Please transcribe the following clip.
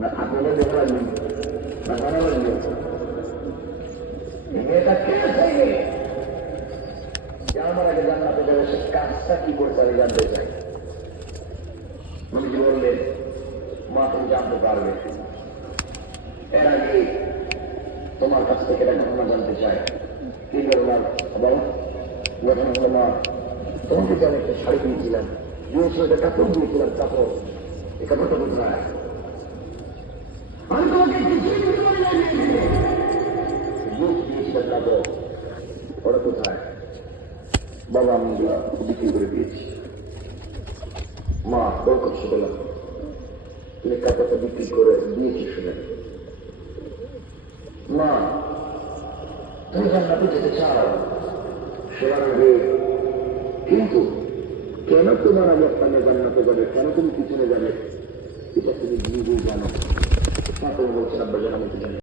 না আগুনে দেখা লাগবে না জানা লাগবে মেয়েটা কেন চাইবে যে আমার আগে জান্নাতে যাবে সে কাজটা কি করতে আমি জানতে চাই। নবীজি বললেন মা তুমি জানতে পারবে। এর আগে তোমার কাছ থেকে একটা ঘটনা জানতে চাই। কি বললাম বাবা? ঘটনা হলো মা তোমাকে যে আমি একটা শাড়ি কিনেছিলাম, দিয়েছিল একটা কাপড় দিয়েছিলাম, কাপড় এই কাপড়টা কোথায়? আমি তোমাকে দিয়েছিলাম কাপড়, ওরা কোথায়? বাবা আমি বিক্রি করে দিয়েছি। মা বড় কষ্ট পেলাম, তুমি কাপড়টা বিক্রি করে দিয়েছি শুনে। মা তুমি জান্নাতে যেতে চাও সেবার আগে, কিন্তু কেন তোমার আগে আপনাকে জান্নাতে যাবে, কেন তুমি পিছনে যাবে এটা তুমি নিজেই জানো। তা তুমি বলছেন আব্বা জানা মতো জানি।